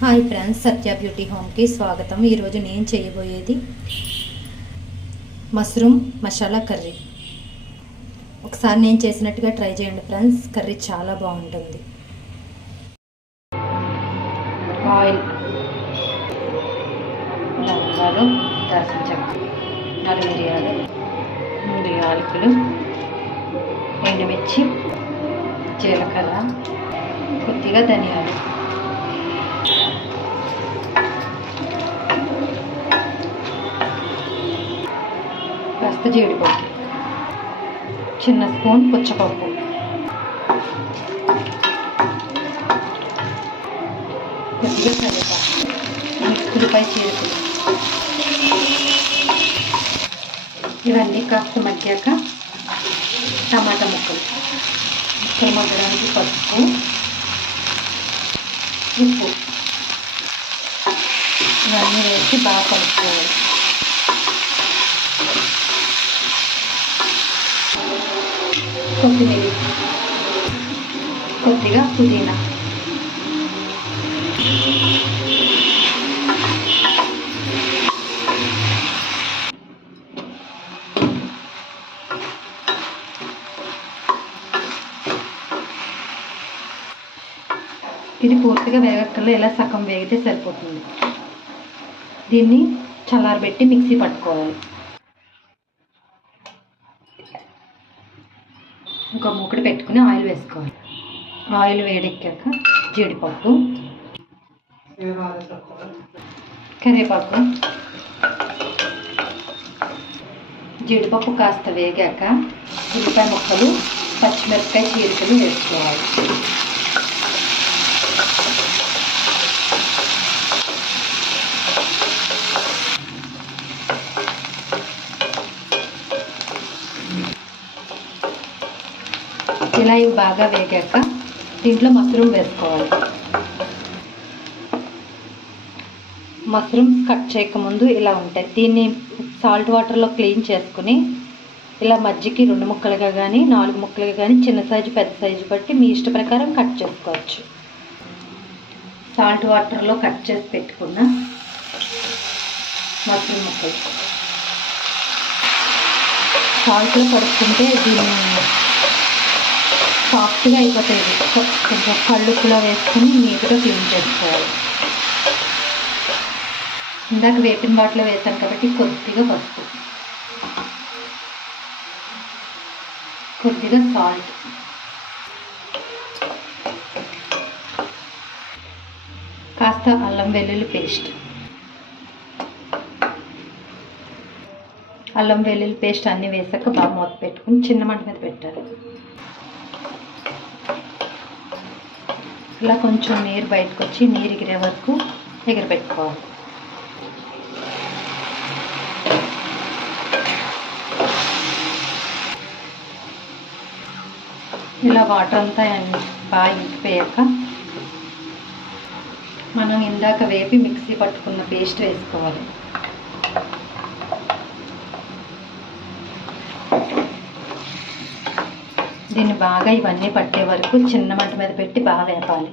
Hi friends, సత్య beauty హోమ్కి స్వాగతం. ఈరోజు నేను చేయబోయేది మష్రూమ్ మసాలా కర్రీ. ఒకసారి నేను చేసినట్టుగా ట్రై చేయండి ఫ్రెండ్స్, కర్రీ చాలా బాగుంటుంది. ఆయిల్, లవంగాలు, దాల్చిన చెక్క, 4 మిరియాలు, 3 యాలకులు, ఎండుమిర్చి, జీలకర్ర, కొద్దిగా ధనియాలు, కాస్త జీడిపప్పు, చిన్న స్పూన్ పుచ్చపప్పు, కొద్దిగా కరివేపాకు, ఉల్లిపాయ చీలికలు. ఇవన్నీ కాస్త మగ్గాక టమాటా ముక్కలు మగ్గడానికి పసుపు, ఉప్పు ఇవన్నీ వేసి బాగా కలుపుకోవాలి. కొత్తిమీర, కొద్దిగా పుదీనా, ఇది పూర్తిగా వేగక్కర్లో ఇలా సగం వేగితే సరిపోతుంది. దీన్ని చల్లారబెట్టి మిక్సీ పట్టుకోవాలి. ఇంకో మూకుడు పెట్టుకుని ఆయిల్ వేసుకోవాలి. ఆయిల్ వేడెక్కాక జీడిపప్పు, కరివేపాకు, జీడిపప్పు కాస్త వేగాక ఉల్లిపాయ ముక్కలు, పచ్చిమిరపకాయ చీలికలు వేసుకోవాలి. ఇలా ఇవి బాగా వేగాక దీంట్లో మష్రూమ్ వేసుకోవాలి. మష్రూమ్స్ కట్ చేయకముందు ఇలా ఉంటాయి. దీన్ని సాల్ట్ వాటర్లో క్లీన్ చేసుకుని ఇలా మజ్జికి 2 ముక్కలుగా కానీ 4 ముక్కలుగా కానీ చిన్న సైజు పెద్ద సైజు బట్టి మీ ఇష్ట ప్రకారం కట్ చేసుకోవచ్చు. సాల్ట్ వాటర్లో కట్ చేసి పెట్టుకున్న మష్రూమ్ ముక్కలు సాల్ట్లో కడుక్కుంటే దీన్ని సాఫ్ట్గా అయిపోతాయి. కొంచెం కళ్ళుప్పులో వేసుకుని నీట్గా క్లీన్ చేసుకోవాలి. ఇందాక వేపిన వాటిలో వేసాను కాబట్టి కొద్దిగా పసుపు, కొద్దిగా సాల్ట్, కాస్త అల్లం వెల్లుల్లి పేస్ట్. అల్లం వెల్లుల్లి పేస్ట్ అన్నీ వేసాక బాగా మూత పెట్టుకుని చిన్న మంట మీద పెట్టాలి. ఇలా కొంచెం నీరు బయటకు వచ్చి నీరు ఎగిరే వరకు ఎగరబెట్టుకోవాలి. ఇలా వాటర్ అంతా బాగా ఇంకిపోయాక మనం ఇందాక వేపి మిక్సీ పట్టుకున్న పేస్ట్ వేసుకోవాలి. దీన్ని బాగా ఇవన్నీ పట్టే వరకు చిన్న మంట మీద పెట్టి బాగా వేపాలి.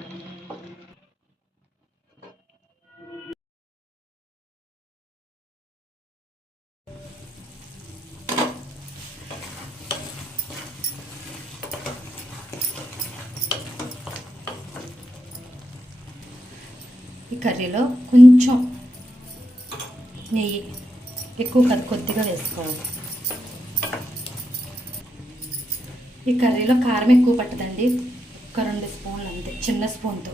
ఈ కర్రీలో కొంచెం నెయ్యి, ఎక్కువ కాదు కొద్దిగా వేసుకోవాలి. ఈ కర్రీలో కారం ఎక్కువ పట్టదండి, ఒక 2 స్పూన్లు అంతే, చిన్న స్పూన్తో.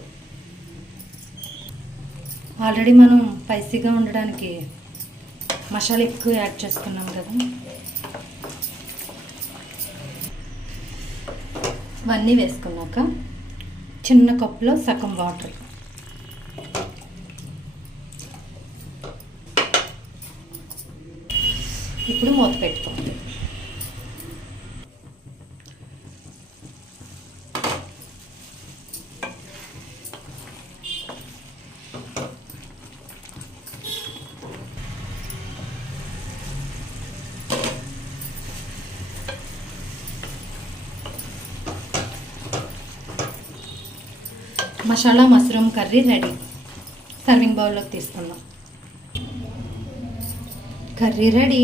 ఆల్రెడీ మనం స్పైసీగా ఉండడానికి మసాలా ఎక్కువ యాడ్ చేసుకున్నాం కదా. ఇవన్నీ వేసుకున్నాక చిన్న కప్పులో సగం వాటర్, ఇప్పుడు మూత పెట్టుకోవాలి. Masala mushroom curry ready. Serving బౌల్లోకి తీసుకుందాం. Curry ready.